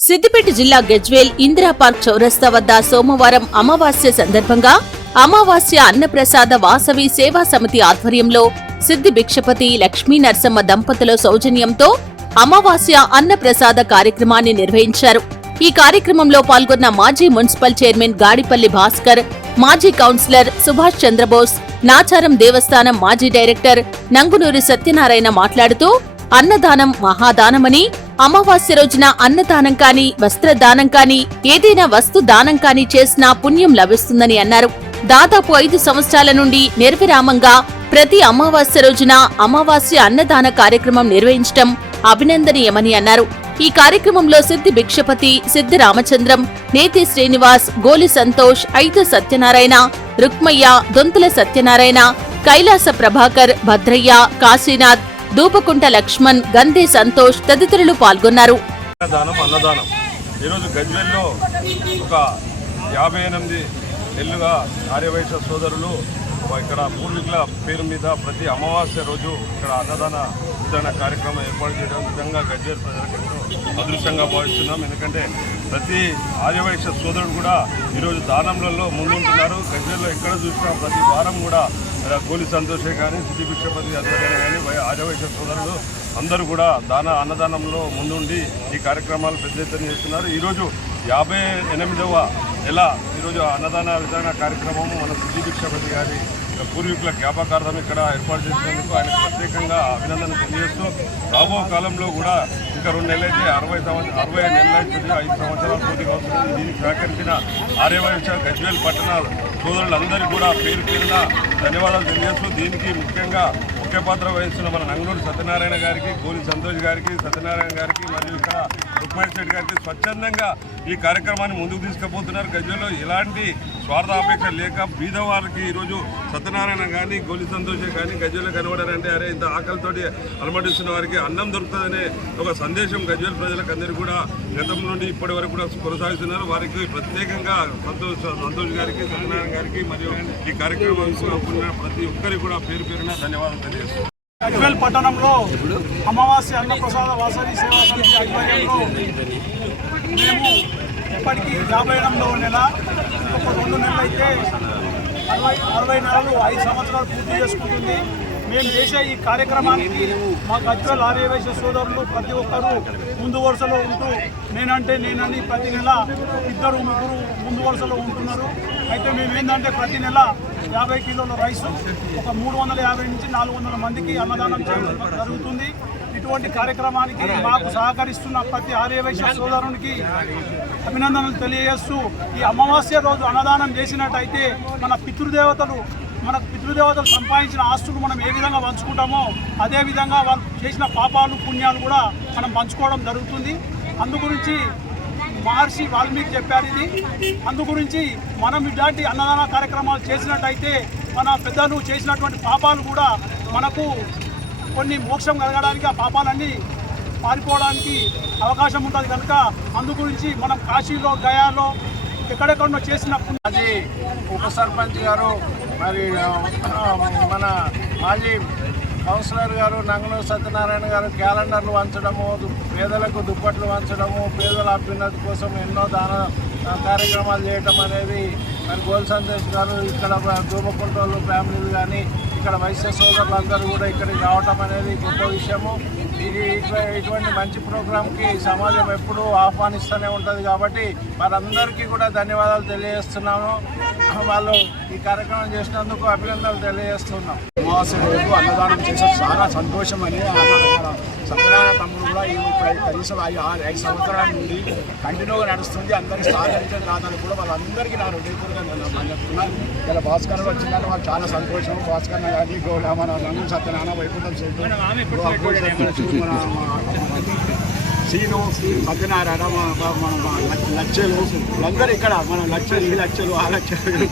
సిద్దిపేట జిల్లా గజ్వేల్ ఇందిరాపార్క్ చౌరస్తా వద్ద సోమవారం అమావాస్య సందర్భంగా అమావాస్య అన్నప్రసాద వాసవి సేవా సమితి ఆధ్వర్యంలో సిద్ది భిక్షపతి లక్ష్మీ నరసమ్మ దంపతుల సౌజన్యంతో అమావాస్య అన్నప్రసాద కార్యక్రమాన్ని నిర్వహించారు. ఈ కార్యక్రమంలో పాల్గొన్న మాజీ మున్సిపల్ చైర్మన్ గాడిపల్లి భాస్కర్ మాజీ కౌన్సిలర్ సుభాష్ చంద్రబోస్ నాచారం దేవస్థానం మాజీ డైరెక్టర్ నంగునూరి సత్యనారాయణ మాట్లాడుతూ అన్నదానం మహాదానమని అమావాస్య రోజున అన్నదానం కాని వస్త్రదానం కాని ఏదైనా వస్తు దానం కాని చేసినా పుణ్యం లభిస్తుందని అన్నారు. దాదాపు ఐదు సంవత్సరాల నుండి నిర్విరామంగా ప్రతి అమావాస్య రోజున అమావాస్య అన్నదాన కార్యక్రమం నిర్వహించడం అభినందనీయమని అన్నారు. ఈ కార్యక్రమంలో సిద్ధి భిక్షపతి సిద్ధి రామచంద్రం నేతి శ్రీనివాస్ గోలి సంతోష్ ఐత సత్యనారాయణ రుక్మయ్య దొంతుల సత్యనారాయణ కైలాస ప్రభాకర్ భద్రయ్య కాశీనాథ్ దూపకుంట లక్ష్మణ్ గంధే సంతోష్ తదితరులు పాల్గొన్నారు. అన్నదానం ఈరోజు గజ్వేల్లో ఒక యాభై ఎనిమిది నెల్లుగా ఆర్యవైశ్య సోదరులు ఇక్కడ పూర్వీకుల పేరు మీద ప్రతి అమావాస్య రోజు ఇక్కడ అన్నదాన విధాన కార్యక్రమం ఏర్పాటు చేయడం నిజంగా గజ్వేల్ ప్రజలకు అదృష్టంగా భావిస్తున్నాం. ఎందుకంటే ప్రతి ఆర్యవైశ్య సోదరుడు కూడా ఈరోజు దానంలలో ముందుంటున్నారు. గజ్వేల్లో ఎక్కడ చూసినా ప్రతి వారం కూడా కూలి సంతోషే కానీ సిద్ధి భిక్షపతి ఆధ్వర్యంలో కానీ వై- ఆర్యవైశ్య సోదరులు అందరూ కూడా దాన అన్నదానంలో ముందుండి ఈ కార్యక్రమాలు పెద్ద ఎత్తున చేస్తున్నారు. ఈరోజు యాభై ఎనిమిదవ నెల ఈరోజు అన్నదాన విధాన కార్యక్రమము మన సిద్ధి భిక్షపతి గారి పూర్వీకుల జ్ఞాపకార్థం ఇక్కడ ఏర్పాటు చేసినందుకు ఆయన ప్రత్యేకంగా అభినందన తెలియజేస్తూ రాబో కాలంలో కూడా ఇంకా రెండు నెలలైతే అరవై సంవత్సరం అరవై నెలలు ఐదు సంవత్సరాలు పూర్తిగా అవుతుంది దీనికి సహకరించిన ఆర్యవైశ్య గజ్వేల్ పట్టణ సోదరులందరికీ కూడా పేరు పేరున ధన్యవాదాలు తెలియజేస్తూ దీనికి ముఖ్యంగా ముఖ్య పాత్ర వహిస్తున్న మన నంగనూరు సత్యనారాయణ గారికి గోలి సంతోష్ గారికి సత్యనారాయణ గారికి మరియు ఇక్కడ రుక్మాయి శెట్టి గారికి స్వచ్ఛందంగా ఈ కార్యక్రమాన్ని ముందుకు తీసుకుపోతున్నారు. గజ్వేల్లో ఎలాంటి స్వార్థాపేక్ష లేక బీద వారికి ఈరోజు సత్యనారాయణ కానీ గోలి సంతోష్ కానీ గజ్వేల్లో కనబడారంటే అరే ఇంత ఆకలితోటి అలమటిస్తున్న వారికి అన్నం దొరుకుతుందనే ఒక సందేశం గజ్వేల్ ప్రజలకు అందరూ కూడా గతం నుండి ఇప్పటి వరకు కూడా కొనసాగిస్తున్నారు. వారికి ప్రత్యేకంగా సంతోష్ సంతోష్ గారికి సత్యనారాయణ గారికి మరియు ఈ కార్యక్రమం ప్రతి ఒక్కరికి కూడా పేరు పేరున ధన్యవాదాలు తెలియజేస్తున్నాను గజ్వేల్ పట్టణంలో అమావాస్య అన్నప్రసాద వాసవి సేవా సమితి ఆధ్వర్యంలో మేము ఇప్పటికీ యాభై ఎనిమిదవ నెల ఇంకొక రెండు నెలలు అయితే అరవై అరవై నెలలు ఐదు సంవత్సరాలు పూర్తి చేసుకుంటుంది. మేము చేసే ఈ కార్యక్రమానికి మా గజ్వేల్ ఆర్యవైశ్య సోదరులు ప్రతి ఒక్కరూ ముందు వరుసలో ఉంటూ నేనంటే నేనని ప్రతి నెల ఇద్దరు ముగ్గురు ముందు వరుసలో ఉంటున్నారు. అయితే మేము ఏంటంటే ప్రతి నెల యాభై కిలోల రైస్ ఒక మూడు వందల యాభై నుంచి నాలుగు వందల మందికి అన్నదానం చేయడం జరుగుతుంది. ఇటువంటి కార్యక్రమానికి మాకు సహకరిస్తున్న ప్రతి ఆర్యవైశ్య సోదరునికి అభినందనలు తెలియజేస్తూ ఈ అమావాస్య రోజు అన్నదానం చేసినట్టయితే మన పితృదేవతలు మన పితృదేవతలు సంపాదించిన ఆస్తులు మనం ఏ విధంగా పంచుకుంటామో అదేవిధంగా వారు వాళ్ళు చేసిన పాపాలు పుణ్యాలు కూడా మనం పంచుకోవడం జరుగుతుంది. అందుగురించి మహర్షి వాల్మీకి చెప్పారు ఇది. అందుగురించి మనం ఇలాంటి అన్నదాన కార్యక్రమాలు చేసినట్టయితే మన పెద్దలు చేసినటువంటి పాపాలు కూడా మనకు కొన్ని మోక్షం కలగడానికి ఆ పాపాలన్నీ పారిపోవడానికి అవకాశం ఉంటుంది కనుక అందు గురించి మనం కాశీలో గయాలో ఎక్కడెక్కడో చేసినప్పుడు పుణ్య- మాజీ ఉప సర్పంచ్ గారు మరి మన మాజీ కౌన్సిలర్ గారు నంగనూరు సత్యనారాయణ గారు క్యాలెండర్లు వంచడము పేదలకు దుప్పట్లు వంచడము పేదల అభ్యున్నతి కోసం ఎన్నో దాన కార్యక్రమాలు చేయటం అనేది మరి గోల్ సందేశ్ గారు ఇక్కడ దూమకుంటోళ్ళు ఫ్యామిలీలు కానీ ఇక్కడ వైశ్య సోదరులందరూ కూడా ఇక్కడికి రావటం అనేది గొప్ప విషయము. ఇది ఇటువంటి మంచి ప్రోగ్రాంకి సమాజం ఎప్పుడూ ఆహ్వానిస్తూనే ఉంటుంది కాబట్టి వారందరికీ కూడా ధన్యవాదాలు తెలియజేస్తున్నాను. వాళ్ళు ఈ కార్యక్రమం చేసినందుకు అభినందనలు తెలియజేస్తున్నాం. అమావాస్య రోజు అన్నదానం చేసే చాలా సంతోషం అని సత్యనారాయణ తమ్ముడు కూడా ఈ కనీసం ఐదు సంవత్సరాల నుండి కంటిన్యూగా నడుస్తుంది. అందరికీ సహకరించిన రాదని కూడా వాళ్ళందరికీ నా హృదయపూర్వకంగా ఇలా భాస్కర్ వచ్చిందని మాకు చాలా సంతోషం. భాస్కర్ గారి గౌడ మన సత్యనారాయణ వైకుంఠం మన సీను సత్యనారాయణ మన మన లక్షలు. అందరూ ఇక్కడ మన లక్షలు ఈ లక్షలు ఆ లక్షలు.